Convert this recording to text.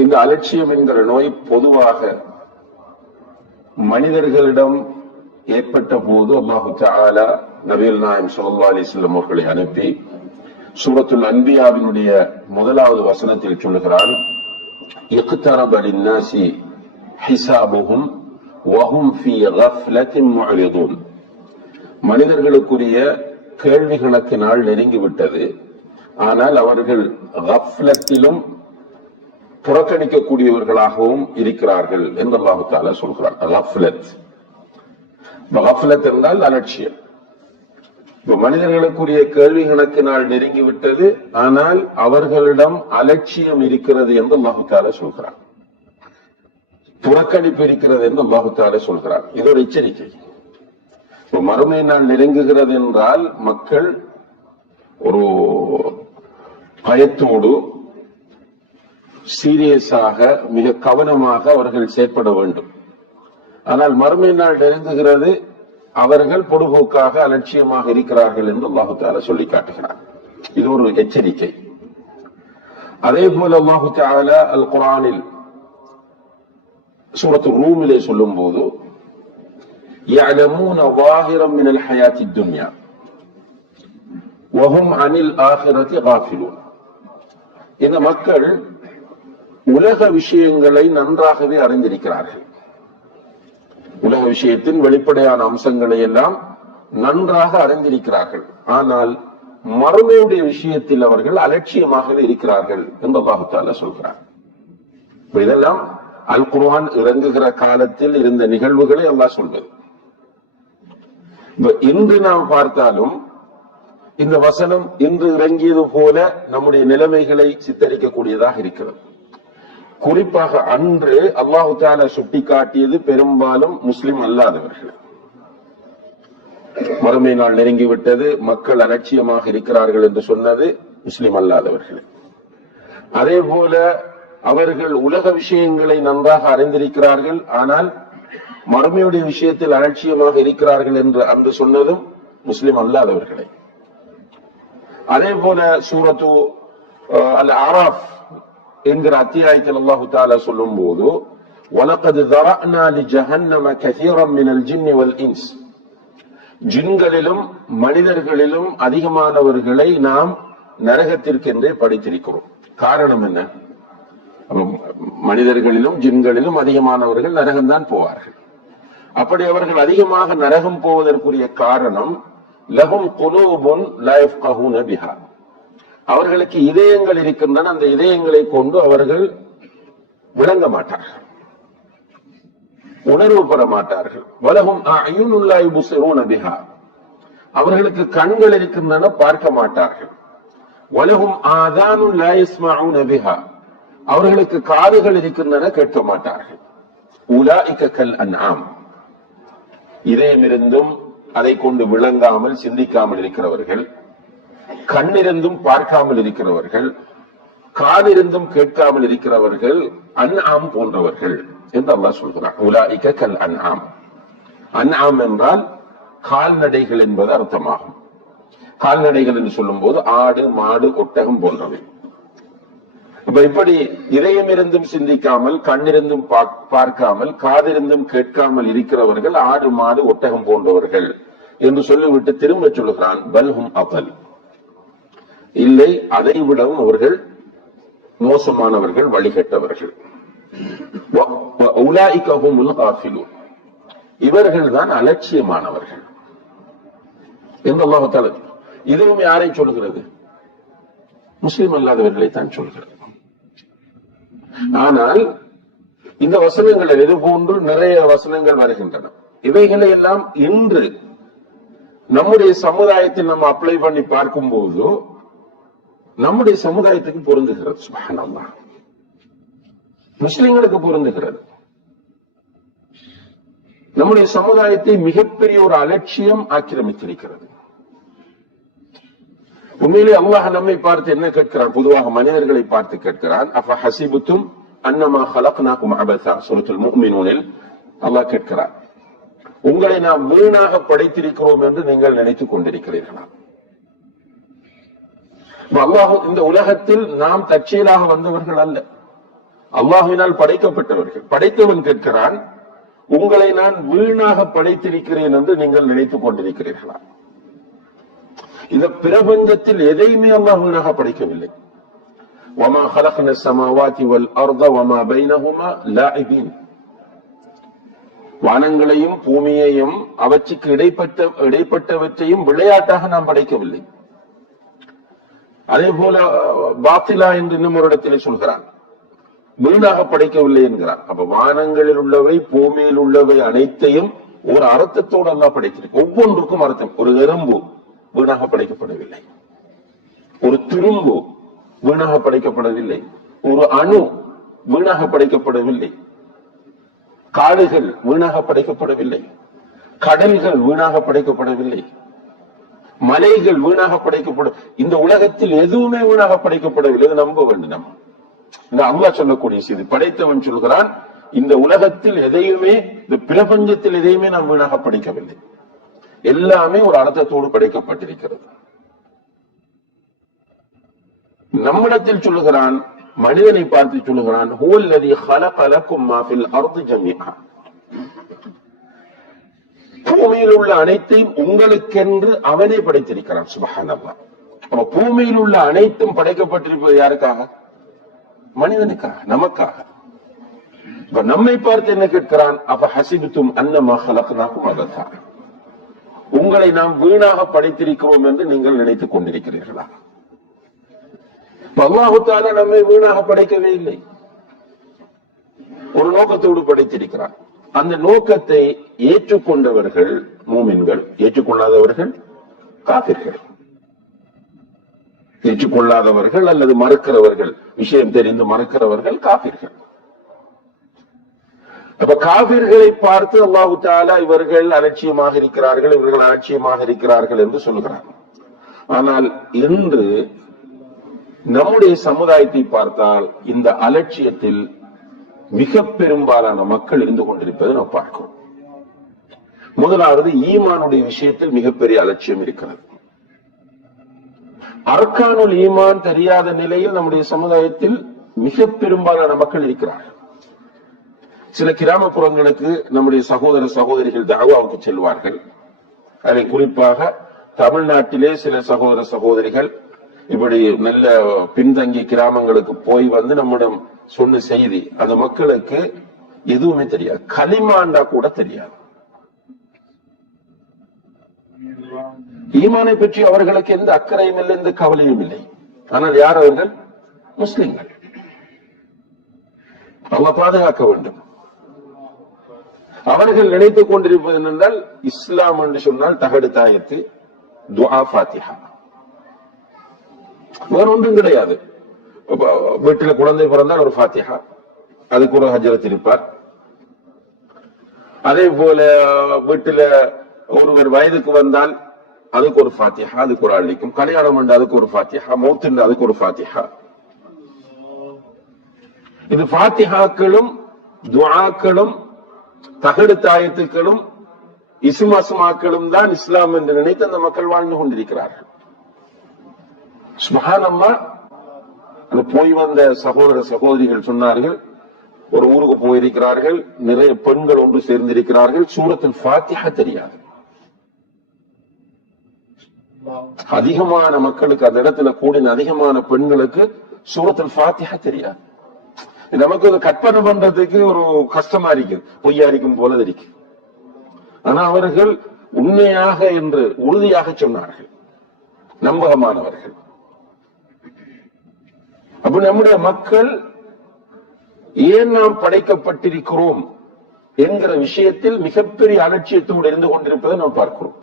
இந்த அலட்சியம் என்கிற நோய் பொதுவாக மனிதர்களிடம் ஏற்பட்ட போது அல்லாஹு தஆலா நபிகள் நாயகம் ஸல்லல்லாஹு அலைஹி வஸல்லம் அவர்களை அனுப்பி சூரத்துல் அன்பியாவினுடைய முதலாவது வசனத்தில் சொல்லுகிறான், இக்தரப லின்னாஸி ஹிசாபுஹும் வஹும் ஃபீ கஃப்லத்தின் முஅரிதுன். மனிதர்களுக்குரிய கேள்வி கணக்கு நாள் நெருங்கிவிட்டது, ஆனால் அவர்கள் கஃப்லத்திலும் புறக்கணிக்கக்கூடியவர்களாகவும் இருக்கிறார்கள் என்று அல்லாஹு தஆலா சொல்கிறார். கஃப்லத் என்றால் அலட்சியம். மனிதர்களுக்குரிய கேள்வி கணக்கு நாள் நெருங்கிவிட்டது, ஆனால் அவர்களிடம் அலட்சியம் இருக்கிறது என்று அல்லாஹு தஆலா சொல்கிறார். புறக்கணிப்பு இருக்கிறது என்று அல்லாஹு தஆலா சொல்கிறார். இது ஒரு எச்சரிக்கை. மறுமை நாள் நெருங்குகிறது என்றால் மக்கள் ஒரு பயத்தோடு சீரியஸாக மிக கவனமாக அவர்கள் செயற்பட வேண்டும். ஆனால் மறுமை நாள் நெருங்குகிறது, அவர்கள் பொடுபோக்காக அலட்சியமாக இருக்கிறார்கள் என்று அல்லாஹு தஆலா சொல்லி காட்டுகிறார். இது ஒரு எச்சரிக்கை. அதே போல அல்லாஹு தஆலா அல் குர்ஆனில் சூரத்து ரூமிலே சொல்லும் போது, يعلمون ظاهرا من الحياة الدنيا وهم عن الآخرة غافلون. இந்த மக்கள் உலக விஷயங்களை நன்றாகவே அறிந்திருக்கிறார்கள். உலக விஷயத்தின் வெளிப்படையான அம்சங்களை எல்லாம் நன்றாக அறிந்திருக்கிறார்கள். ஆனால் மறுமையுடைய விஷயத்தில் அவர்கள் அலட்சியமாகவே இருக்கிறார்கள் என்று அல்லாஹு தஆலா சொல்கிறார். இதெல்லாம் அல் குர்ஆன் இறங்குகிற காலத்தில் இருந்த நிகழ்வுகளை அல்லாஹ் சொல்வது. இன்று நாம் பார்த்தாலும் இந்த வசனம் இன்று இறங்கியது போல நம்முடைய நிலைமைகளை சித்தரிக்கக்கூடியதாக இருக்கிறது. குறிப்பாக அன்று அல்லாஹு தஆலா சுட்டிக்காட்டியது பெரும்பாலும் முஸ்லிம் அல்லாதவர்கள். மறுமை நாள் நெருங்கிவிட்டது, மக்கள் அலட்சியமாக இருக்கிறார்கள் என்று சொன்னது முஸ்லிம் அல்லாதவர்கள். அதே போல அவர்கள் உலக விஷயங்களை நன்றாக அறிந்திருக்கிறார்கள், ஆனால் மறுமையுடைய விஷயத்தில் அலட்சியமாக இருக்கிறார்கள் என்று அன்று சொன்னதும் முஸ்லிம் அல்லாதவர்களை. அதே போல சூரத்து அல் ஆராஃப் என்கிற அத்தியாயத்தில் அல்லாஹு தஆலா சொல்லும் போது, வலகத் ذرأنا لجهنم كثيرا من الجن والإنس. ஜின்களிலும் மனிதர்களிலும் அதிகமானவர்களை நாம் நரகத்திற்கென்றே படைத்திருக்கிறோம். காரணம் என்ன? மனிதர்களிலும் ஜின்களிலும் அதிகமானவர்கள் நரகம்தான் போவார்கள். அப்படி அவர்கள் அதிகமாக நரகம் போவதற்குரிய காரணம், லஹும் குலூபுன் லா யஃப்கஹூன பிஹா. அவர்களுக்கு இதயங்கள் இருக்கின்றன, அந்த இதயங்களை கொண்டு அவர்கள் விளங்க மாட்டார்கள், உணர்வு பெற மாட்டார்கள். வலஹும் அஅயுனுன் லா யுப்ஸிரூன பிஹா. அவர்களுக்கு கண்கள் இருக்கின்றன, பார்க்க மாட்டார்கள். வலஹும் ஆதானுன் லா யஸ்மஊன பிஹா. அவர்களுக்கு காதுகள் இருக்கின்றன, கேட்க மாட்டார்கள். உலாயிக கல் அன்ஆம். இதயமிருந்தும் அதை கொண்டு விளங்காமல் சிந்திக்காமல் இருக்கிறவர்கள், கண்ணிருந்தும் பார்க்காமல் இருக்கிறவர்கள், காதிருந்தும் கேட்காமல் இருக்கிறவர்கள் அன்ஆம் போன்றவர்கள் என்று அல்லாஹ் சொல்கிறார். உலாயிக கல் அன்ஆம். அன்ஆம் என்றால் கால்நடைகள் என்பது அர்த்தமாகும். கால்நடைகள் என்று சொல்லும் போது ஆடு, மாடு, ஒட்டகம் போன்றவை. இப்படி இதயமிருந்தும் சிந்திக்காமல், கண்ணிருந்தும் பார்க்காமல், காதிருந்தும் கேட்காமல் இருக்கிறவர்கள் ஆடு, மாடு, ஒட்டகம் போன்றவர்கள் என்று சொல்லிவிட்டு திரும்ப சொல்லுகிறான், பல்ஹும் அபல். இல்லை, அதை விடவும் அவர்கள் மோசமானவர்கள், வழிகட்டவர்கள். உலாயிக ஹுமுல் காஃபிலூன். இவர்கள் தான் அலட்சியமானவர்கள் என்று அல்லாஹ் தஆலா. இதுவும் யாரை சொல்கிறது? முஸ்லிம் அல்லாதவர்களை தான் சொல்கிறது. ஆனால் இந்த வசனங்கள் இது போன்று நிறைய வசனங்கள் வருகின்றன. இவைகளை எல்லாம் இன்று நம்முடைய சமுதாயத்தில் நம்ம அப்ளை பண்ணி பார்க்கும் போது நம்முடைய சமுதாயத்துக்கு பொருந்துகிறது. சுப்ஹானல்லாஹ், முஸ்லிம்களுக்கு பொருந்துகிறது. நம்முடைய சமுதாயத்தை மிகப்பெரிய ஒரு அலட்சியம் ஆக்கிரமித்திருக்கிறது. உண்மையிலே அல்லாஹ் நம்மை பார்த்து என்ன கேட்கிறான்? பொதுவாக மனிதர்களை பார்த்து கேட்கிறான். அஃப ஹஸிபுத்தும் அன்னமா ஹலக்னாகும் அபஸா. சூரத்துல் முஃமினூனில் அல்லாஹ் கேட்கிறான், உங்களை நாம் வீணாக படைத்திருக்கிறோம் என்று நீங்கள் நினைத்துக் கொண்டிருக்கிறீர்களா? அல்லாஹ் இந்த உலகத்தில் நாம் தற்செயலாக வந்தவர்கள் அல்ல. அல்லாஹ்வினால் படைக்கப்பட்டவர்கள். படைத்தவன் கேட்கிறான், உங்களை நான் வீணாக படைத்திருக்கிறேன் என்று நீங்கள் நினைத்துக் கொண்டிருக்கிறீர்களா? இந்த பிரபஞ்சத்தில் எதையுமே அல்லாஹ் வீணாக படைக்கவில்லை. وَمَا خَلَقْنَا السَّمَاوَاتِ وَالْأَرْضَ وَمَا بَيْنَهُمَا لَاعِبِينَ. வானங்களையும் பூமியையும் அவற்றுக்கு இடைப்பட்டவற்றையும் விளையாட்டாக நாம் படைக்கவில்லை. அதே போல பாத்திலா என்று இன்னும் ஒரு இடத்திலே சொல்கிறான், வீணாக படைக்கவில்லை என்கிறான். அப்ப வானங்களில் உள்ளவை பூமியில் உள்ளவை அனைத்தையும் ஒரு அர்த்தத்தோடு அல்லாஹ் படைத்திருக்கு. ஒவ்வொன்றுக்கும் அர்த்தம். ஒரு எறும்பு வீணாக படைக்கப்படவில்லை, ஒரு துரும்பு வீணாக படைக்கப்படவில்லை, ஒரு அணு வீணாக படைக்கப்படவில்லை, காடுகள் வீணாக படைக்கப்படவில்லை, கடல்கள் வீணாக படைக்கப்படவில்லை, மலைகள் வீணாக இந்த உலகத்தில் எதுவுமே வீணாக படைக்கப்படவில்லை. நம்ப வேண்டும். இந்த அல்லாஹ் சொல்லக்கூடிய செய்தி, படைத்தவன் சொல்கிறான், இந்த உலகத்தில் எதையுமே, இந்த பிரபஞ்சத்தில் எதையுமே நாம் வீணாக படைக்கவில்லை. எல்லாமே ஒரு அர்த்தத்தோடு படைக்கப்பட்டிருக்கிறது. நம்மிடத்தில் சொல்லுகிறான், மனிதனை பார்த்து சொல்லுகிறான், ஹுவல்லதி خلق لكم ما في الارض جميعا. பூமியில் உள்ள அனைத்தையும் உங்களுக்கென்று அவனே படைத்திருக்கிறான். சுப்ஹானல்லாஹ். அப்ப பூமியில் உள்ள அனைத்தும் படைக்கப்பட்டிருப்பது யாருக்காக? மனிதனுக்காக, நமக்காக. இப்ப நம்மை பார்த்து என்ன கேட்கிறான்? அப்ப ஹசிபுத்தும் அன்னமா خلقناكم அபதா. உங்களை நாம் வீணாக படைத்திருக்கிறோம் என்று நீங்கள் நினைத்துக் கொண்டிருக்கிறீர்களா? அல்லாஹ் தஆலா நம்மை வீணாக படைக்கவே இல்லை, ஒரு நோக்கத்தோடு படைத்திருக்கிறார். அந்த நோக்கத்தை ஏற்றுக்கொண்டவர்கள் மூமின்கள், ஏற்றுக்கொள்ளாதவர்கள் காஃபிர்கள். ஏற்றுக்கொள்ளாதவர்கள் அல்லது மறுக்கிறவர்கள், விஷயம் தெரிந்து மறுக்கிறவர்கள் காஃபிர்கள். அப்ப காஃபிர்களை பார்த்து அல்லாஹ் தஆலா இவர்கள் அலட்சியமாக இருக்கிறார்கள், இவர்கள் அலட்சியமாக இருக்கிறார்கள் என்று சொல்கிறார். ஆனால் இன்று நம்முடைய சமுதாயத்தை பார்த்தால் இந்த அலட்சியத்தில் மிக பெரும்பாலான மக்கள் இருந்து கொண்டிருப்பதை நாம் பார்க்கிறோம். முதலாவது, ஈமானுடைய விஷயத்தில் மிகப்பெரிய அலட்சியம் இருக்கிறது. அர்கானுல் ஈமான் தெரியாத நிலையில் நம்முடைய சமுதாயத்தில் மிக பெரும்பாலான மக்கள் இருக்கிறார்கள். சில கிராமப்புறங்களுக்கு நம்முடைய சகோதர சகோதரிகள் தஅவாவுக்கு செல்வார்கள். அதை குறிப்பாக தமிழ்நாட்டிலே சில சகோதர சகோதரிகள் இப்படி நல்ல பின்தங்கிய கிராமங்களுக்கு போய் வந்து நம்மிடம் சொன்ன செய்தி, அந்த மக்களுக்கு எதுவுமே தெரியாது, களிமாண்டா கூட தெரியாது. ஈமானை பற்றி அவர்களுக்கு எந்த அக்கறையும் இல்லை, எந்த கவலையும் இல்லை. ஆனால் யார் அவர்கள்? முஸ்லிம்கள். அல்லாஹ் பாதுகாக்க வேண்டும். அவர்கள் நினைத்துக் கொண்டிருப்பது என்னென்றால், இஸ்லாம் என்று சொன்னால் தகடு தாயத்து, துஆ, ஃபாத்திஹா, வேற ஒன்றும் கிடையாது. வீட்டில் குழந்தை பிறந்தால் ஒரு ஃபாத்திஹா, அதுக்கு ஒரு ஹஜ்ரத் இருப்பார். அதே போல வீட்டில் ஒருவர் வயதுக்கு வந்தால் அதுக்கு ஒரு ஃபாத்திஹா, அதுக்கு ஒரு அள்ளிக்கும். கல்யாணம் உண்டு, அதுக்கு ஒரு ஃபாத்திஹா. மௌத்து, அதுக்கு ஒரு ஃபாத்திஹா. இது ஃபாத்திஹாக்களும் துஆக்களும் தகடு தாயத்துக்களும் இஸ்ம் அஸ்மாக்களும் தான் இஸ்லாம் என்று நினைத்து அந்த மக்கள் வாழ்ந்து கொண்டிருக்கிறார்கள். சுப்ஹானல்லாஹ். போய் வந்த சகோதர சகோதரிகள் சொன்னார்கள், ஒரு ஊருக்கு போயிருக்கிறார்கள், நிறைய பெண்கள் ஒன்று சேர்ந்திருக்கிறார்கள், சூரத்துல் ஃபாத்திஹா தெரியாது. அதிகமான மக்களுக்கு, அந்த இடத்துல கூடின அதிகமான பெண்களுக்கு சூரத்துல் ஃபாத்திஹா தெரியாது. நமக்கு ஒரு கற்பனை பண்றதுக்கு ஒரு கஷ்டமா இருக்கு, பொய்யா இருக்கும் போல இருக்கு. ஆனா அவர்கள் உண்மையாக என்று உறுதியாக சொன்னார்கள், நம்பகமானவர்கள். அப்ப நம்முடைய மக்கள் ஏன் நாம் படைக்கப்பட்டிருக்கிறோம் என்கிற விஷயத்தில் மிகப்பெரிய அலட்சியத்தோடு இருந்து கொண்டிருப்பதை நாம் பார்க்கிறோம்.